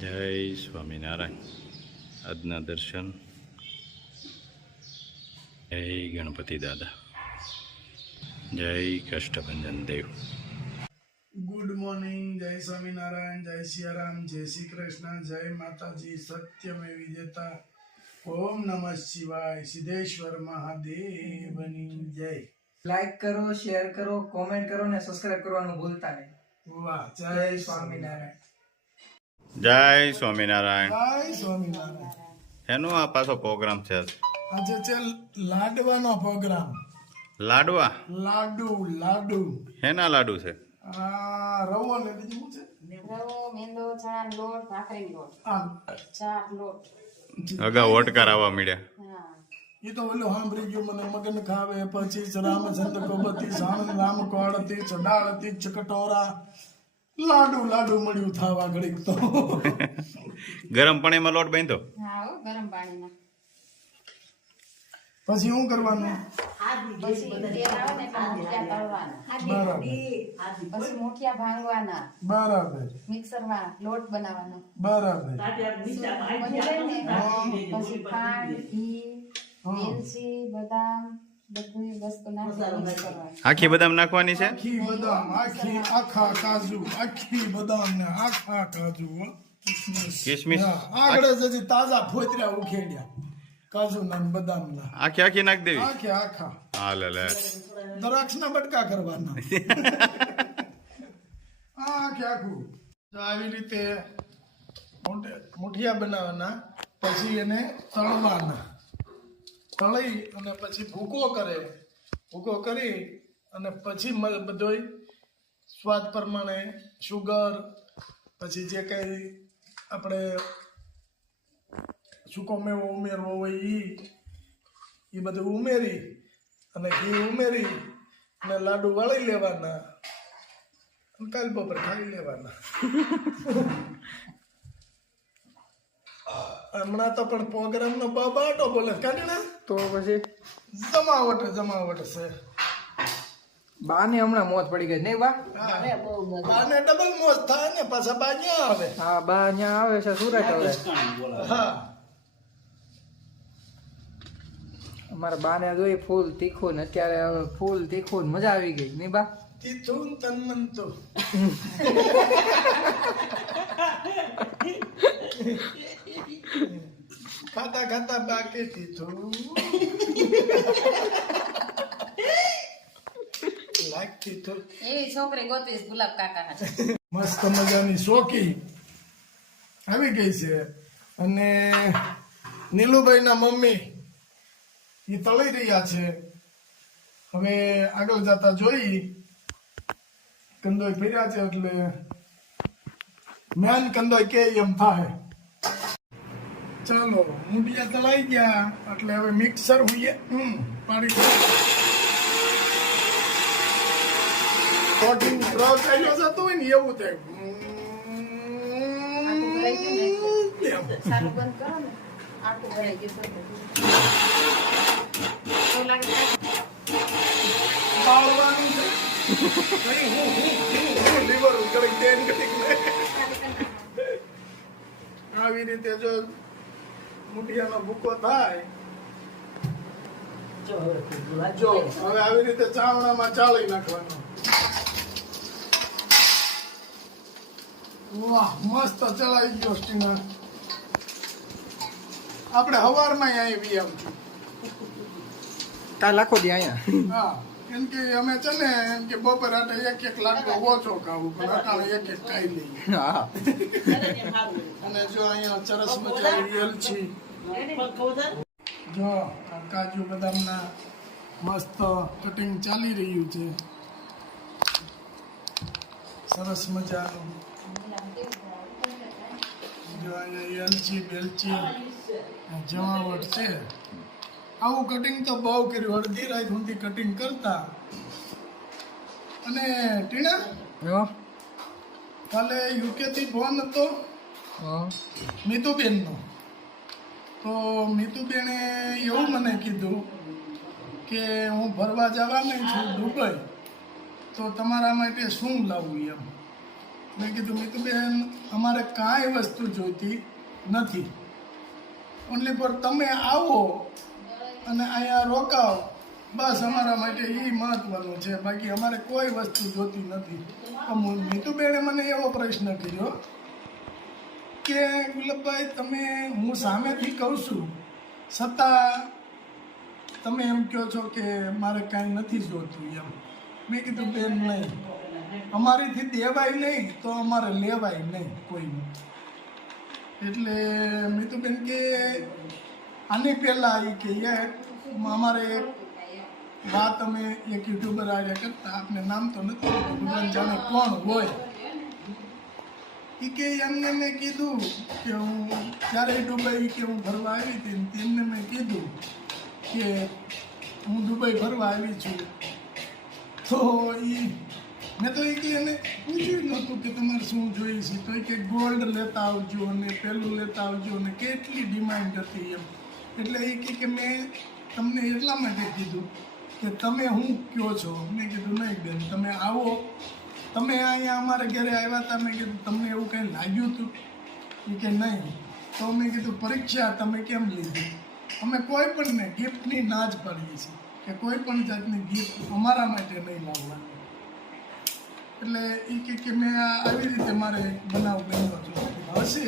જય સ્વામિનારાયણ. આજના દર્શન. જય ગણપતિ દાદા. જય કષ્ટભંજન દેવ. Good morning. જય સ્વામિનારાયણ, જય સિયારામ, જય શ્રી કૃષ્ણ, જય માતાજી, સત્યમે વિજેતા. ઓમ નમઃ શિવાય. સિદ્ધેશ્વર મહાદેવની જય. લાઈક કરો, શેર કરો, કોમેન્ટ કરો ને સબસ્ક્રાઇબ કરવાનું ભૂલતા નહીં. વાહ. જય સ્વામિનારાયણ. જય સ્વામિનારાયણ. જય સ્વામિનારાયણ. એનો આ પાછો પ્રોગ્રામ છે આજ? આજે છે લાડવાનો પ્રોગ્રામ. લાડવા? લાડુ. હેના લાડુ છે? આ રવો ને બીજું શું છે? રવો, મેંદો, ચણાનો લોટ, ભાખરીનો લોટ, આ ચાર લોટ. અગાઉ ઓટકાર આવવા મળ્યા. હા. એ તો ઓલું સાંભળી ગયું મને. મગન ખાવે પછી રામચંદ્ર કો બત્તીસ, આનંદ રામ કો 38, ડાળ 30 કટોરા. લાડુ મળ્યું થાવા ઘડીક તો. ગરમ પાણીમાં લોટ બાંધો. હા હો, ગરમ પાણીમાં. પછી શું કરવાનું? પછી તેલ આવે ને એટલે મુઠિયા તળવાના. બરાબર પછી મુઠિયા ભાંગવાના. બરાબર મિક્સરમાં લોટ બનાવવાનો. બરાબર. બની જાય ને પછી ખાંડ, ઘી, એલચી, બદામ બધી વસ્તુ નાખી મિક્સ કરવાની. આખી બદામ નાખવાની છે? આખી બદામ, આખા કાજુ, આખી બદામ ને આખા કાજુ હો. કિસમિસ હા, આગળ જ હજી તાજા ફોતર્યા ઉખેડ્યા કાજુ ના ને બદામ ના. આખી નાખી દેવી? આખા હા લે દ્રાક્ષ ના બટકા કરવાના. આખું તો આવી રીતે મુઠિયા બનાવવાના. પછી એને તળવાના. તળી અને પછી ભૂકો કરી અને પછી બધોય સ્વાદ પ્રમાણે શુગર, પછી જે કઈ આપણે સૂકો મેવો ઉમેરવો હોય એ બધું ઉમેરી અને ઘી ઉમેરી અને લાડુ વાળી લેવાના અને કાલ બપોર ખાઈ લેવાના. હમણાં તો પણ પ્રોગ્રામ નો બાબાટો બોલે કાઢીને તો પછી જમાવટ છે. બાને હમણાં મોત પડી ગઈ નહીં બા? બાને ડબલ મોજ થાય ને પાછા બા ન્યા આવે. હા, બા અહીંયા આવે છે સુરત હવે. હા, અમારા બાને જોઈ ફૂલ તીખું ને અત્યારે હવે ફૂલ તીખું ને મજા આવી ગઈ નહીં બા? તીથું તન્મન તો ખાતા બાકી તીથું લાગતી તો. એવી છોકરી ગોતવીશ ગુલાબ કાકા. મસ્ત મજાની શોકી આવી ગઈ છે. અને નીલુભાઈ ના મમ્મી એ તળી રહ્યા છે. હવે આગળ જતા જોઈ કંદોય ફેર્યા છે એટલે મેન કંદોય કે એમ થાય. ચાલો મુઠિયા તળાઈ ગયા એટલે હવે મિક્સર હોઈએ પાણી કોટિંગ ક્રોસ આઈલો જતો હોય ને એવું થાય. સારું બંધ કરો ને, આખું ભરાઈ ગયું. તો લાગે બાળવાનું છે. નહીં, હું લીવર કરી તેન કરી આવી રીતે જો મુઠિયાનો ભૂકો થાય. જો હવે આવી રીતે ચાવણામાં ચાળી નાખવાનો. વાહ, મસ્ત ચલાઈ ગયો સ્ટીમર. આપણે હવારમાં આવી આવશું. કાલ આખો દી અહીંયા. હા, કેમ કે અમે છે ને એમ કે બપોર આટે એક લાડકો ઓછો ખાવું પણ અટાણે એક ખાઈ લઈએ. હા, અને જો અહીંયા સરસ મજાની એલચી, જો આ કાજુ બદામના મસ્ત કટિંગ ચાલી રહ્યું છે. સરસ મજાનું. જો અહીંયા એલચી બેલચી જમાવટ છે. આવું કટિંગ તો બહુ કર્યું. અડધી રાત સુધી કટિંગ કરતા. અને ટીણા હો? કાલે યુકે થી ફોન હતો હા. મીતુબેનનો. તો મીતુબેને એવું મને કીધું કે હું ફરવા જવાની છું દુબઈ, તો તમારા માટે શું લાવવું એમ. મેં કીધું મીતુબેન અમારે કાંઈ વસ્તુ જોઈતી નથી, ઓનલી ફોર તમે આવો અને અહીંયા રોકાઓ, બસ અમારા માટે એ મહત્વનું છે, બાકી અમારે કોઈ વસ્તુ જોતી નથી. તો મીતુબેને મને એવો પ્રશ્ન કર્યો કે ગુલાબભાઈ તમે, હું સામેથી કહું છું છતાં તમે એમ કહો છો કે મારે કાંઈ નથી જોતું એમ. મેં કીધું બેન નહીં, અમારીથી દેવાય નહીં તો અમારે લેવાય નહીં કોઈને. એટલે મીતુબેન કે આની પહેલાં એ કે અમારે એક વાત અમે એક યુટ્યુબર આરે કરતા, આપને નામ તો નથી ભગવાન જાણે કોણ હોય, એ કે એમને મેં કીધું કે હું જ્યારે દુબઈ કે હું ફરવા આવી હતી તેમને મેં કીધું કે હું દુબઈ ફરવા આવી છું. તો એ મેં તો એ કે એને પૂછ્યું નહોતું કે તમારે શું જોઈએ છે, તો એ કે ગોલ્ડ લેતા આવજો અને પેલું લેતા આવજો અને કેટલી ડિમાન્ડ હતી એમ. એટલે એ કે મેં તમને એટલા માટે કીધું કે તમે હું કહો છો. મેં કીધું નહીં બેન, તમે આવો, તમે અહીંયા અમારે ઘરે આવ્યા હતા, મેં કીધું તમને એવું કંઈ લાગ્યું હતું? એ કે નહીં. તો મેં કીધું પરીક્ષા તમે કેમ લીધી? અમે કોઈ પણને ગિફ્ટની ના જ પાડીએ છીએ કે કોઈ પણ જાતની ગિફ્ટ અમારા માટે નહીં લાવવાની. એટલે એ કે મેં આવી રીતે મારે બનાવ બન્યો હતો હશે,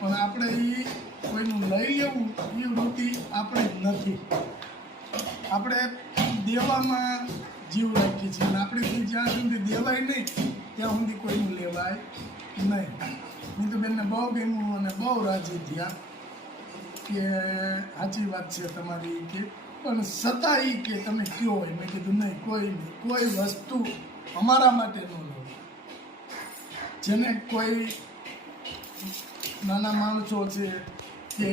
પણ આપણે એ કોઈનું લઈ લેવું એ વૃત્તિ આપણે જ નથી. આપણે દેવામાં જીવ રાખીએ છીએ અને આપણેથી જ્યાં સુધી દેવાય નહીં ત્યાં સુધી કોઈનું લેવાય નહીં. મીતુબેનને બહુ ગમ્યું અને બહુ રાજી થયા કે સાચી વાત છે તમારી, કે પણ છતાં એ કે તમે કયો હોય. મેં કીધું નહીં, કોઈ વસ્તુ અમારા માટે ન લો. જેને કોઈ નાના માણસો છે કે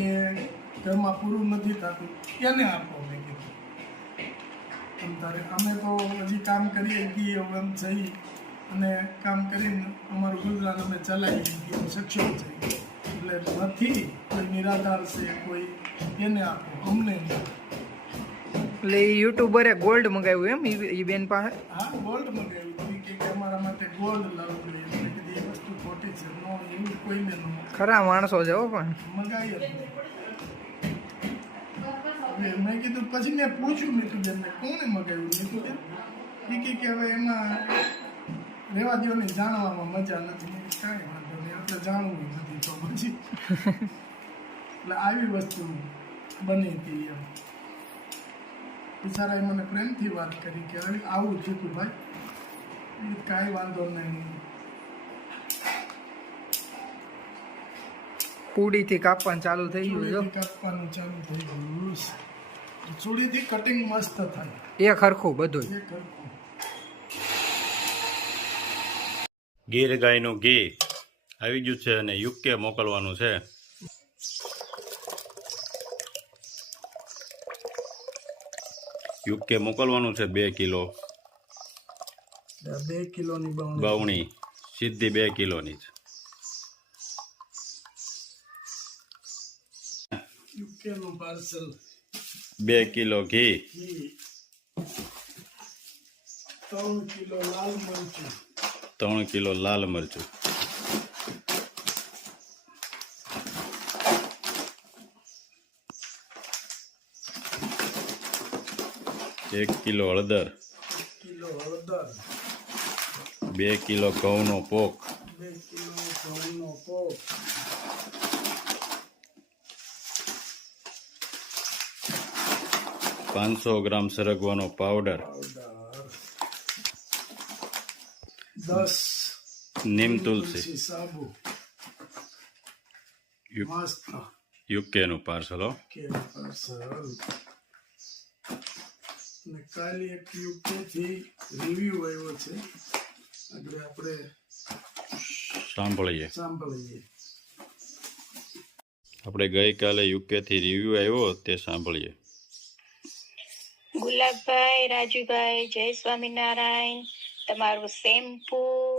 ઘરમાં પૂરું નથી થતું એને આપો. મેં કીધું તારે અમે તો હજી કામ કરીએ છીએ જઈ અને કામ કરીને અમારું ગુજરાન અમે ચલાવી સક્ષમ છે. એટલે નથી કોઈ નિરાધાર છે કોઈ, એને આપો, અમને નહીં. એટલે એ યુટ્યુબરે ગોલ્ડ મંગાવ્યું એમ એ બેન પાસે? હા, ગોલ્ડ મંગાવ્યું હતું કે અમારા માટે ગોલ્ડ લાવવું જોઈએ. એટલે કીધું એ વસ્તુ ખોટી છે, નો એવું કોઈને ન ખરા માણસો છે હો, પણ મંગાવી હતી. મેં કીધું પછી મેં પૂછ્યું મીતુબેનને કોણે મંગાવ્યું. મીતુબેન એ કે હવે એમાં રહેવા દો ને, જાણવામાં મજા નથી. કાંઈ વાંધો નહીં, આપણે જાણવું નથી તો પછી. એટલે આવી વસ્તુ બની હતી એમ. બિચારાએ મને પ્રેમથી વાત કરી કે આવું થયું ભાઈ, કાંઈ વાંધો નહીં. પૂડીથી કાપવાનું ચાલુ થઈ ગયું જો, કાપવાનું ચાલુ થઈ ગયું. ચૂડીથી કટિંગ મસ્ત થાય, એક હરખું બધું. એ કરવું. ગીર ગાયનું ઘી આવી ગયું છે અને યુકે મોકલવાનું છે. યુકે મોકલવાનું છે 2 કિલો 2 કિલોની બાવણી, સીધી 2 કિલોની છે. યુકેનું પાર્સલ. 2 કિલો ઘી, 3 કિલો લાલ મરચું, 3 કિલો લાલ મરચું, 1 કિલો હળદર, 1 કિલો હળદર, 2 કિલો ઘઉંનો પોક, 2 કિલો ઘઉંનો પોક, 500 ગ્રામ સરગવાનો પાવડર, 10 નીમ તુલસી. સાબુ. મસ્ત યુકેનું પાર્સલ હો. કે પાર્સલ. અને કાલે એક યુકે થી રિવ્યુ આવ્યો છે, આગળ આપણે સાંભળીએ. આપણે ગઈકાલે યુકે થી રિવ્યુ આવ્યો તે સાંભળીએ. ગુલાબભાઈ, રાજુભાઈ, જય સ્વામિનારાયણ. તમારું શેમ્પૂ,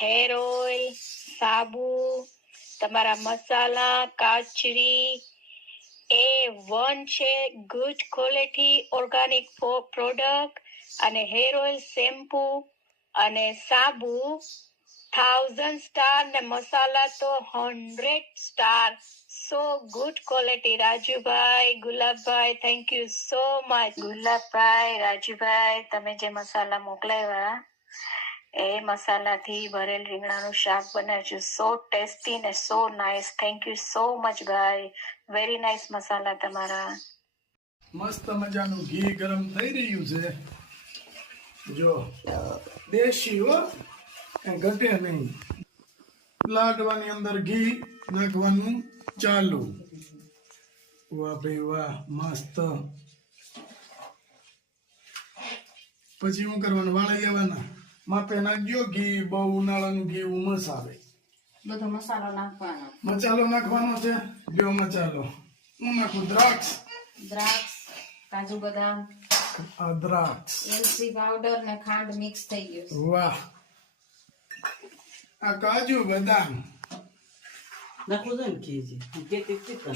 હેર ઓઇલ, સાબુ, તમારા મસાલા, કાચરી A1 છે. ગુડ ક્વોલિટી ઓર્ગેનિક પ્રોડક્ટ અને હેર ઓઇલ, શેમ્પૂ અને સાબુ 1000 સ્ટાર ને મસાલા તો 100 star. So good quality. Rajubhai, Gulabbhai, thank you so much. Gulabbhai, Rajubhai, તમે જે મસાલા મોકલાવ્યા એ મસાલાથી ભરેલ રીંગણાનું શાક બનાવજો. સો ટેસ્ટી ને સો nice. Thank you so much ભાઈ. વેરી નાઇસ મસાલા તમારા. મસ્ત મજાનું ઘી ગરમ થઈ રહ્યું છે. જો દેશી હો, કઈ ઘટે નહીં. લાડવાની અંદર ઘી નાખવાનું ચાલુ. વાહ ભાઈ વાહ, મસ્ત. પછી શું કરવાનું? વાળી લેવાના. માપે નાખજો ઘી. બહુ ઉનાળાનું ઘી ઉમસ આવે. બધો મસાલો નાખવાનો. મસાલો નાખવાનો છે. જો મસાલો હું નાખું દ્રાક્ષ, કાજુ બદામ, આ દ્રાક્ષ. એલચી પાવડર ને ખાંડ મિક્સ થઈ ગયું. વાહ, આ કાજુ બદામ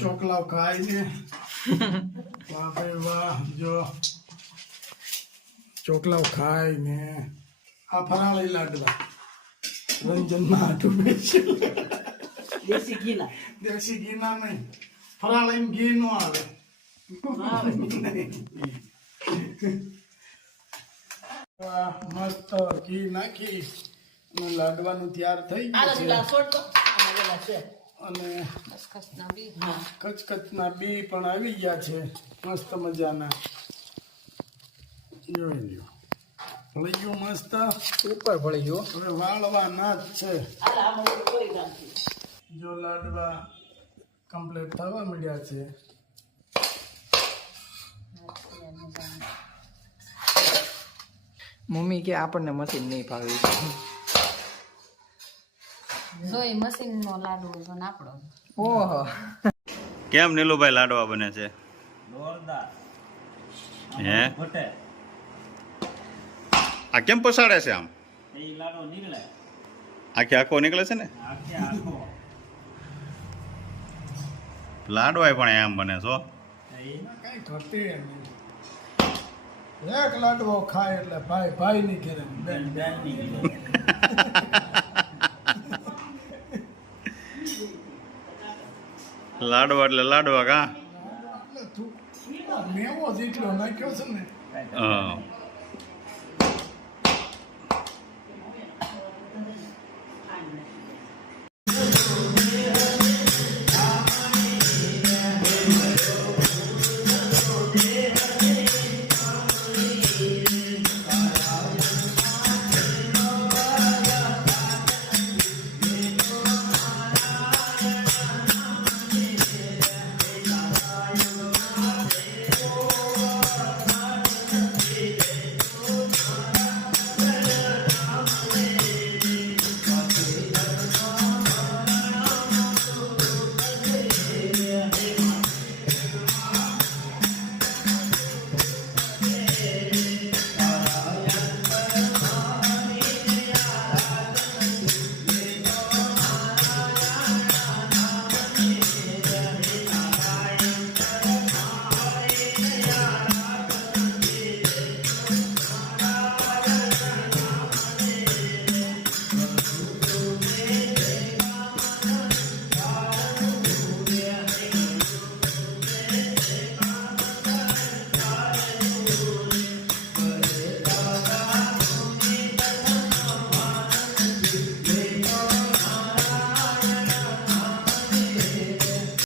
ચોકલાવ ખાય ને. વાહ ભાઈ વાહ. જો ચોકલાવ ખાય ને. આ ફરાળી લાડવા રંજનમાં હાટું બેસ્યું. દેશી ઘીના નહીં, ફરાળી ઘી નો આવે. વાહ, મસ્ત ઘી નાખી અને લાડવાનું તૈયાર થઈ ગયું છે. અને કચકચના બી પણ આવી ગયા છે મસ્ત મજાના. જોઈ લ્યો, ભળી ગયું મસ્ત. ઉપર પડી ગયો. હવે વાળવાના જ છે. જો લાડવા કમ્પ્લીટ થવા મળ્યા છે. મમ્મી કે આપણને મશીન નહીં ફાવી. જો એ મશીન નો લાડુ જો નાપડો. ઓહો, કેમ નીલુભાઈ લાડવા બને છે? હે, આ કેમ પસાડે છે? આમ આખે આખો નીકળે છે ને. લાડવા પણ એમ બને છો. કઈ ઘટે નહીં. એક લાડવો ખાય એટલે ભાઈ ભાઈ ની ઘેરે, બેન બેન ની ઘેરે. લાડવા એટલે લાડવા કા. એટલે તું મેવો જેટલો નાખ્યો છે ને. હા.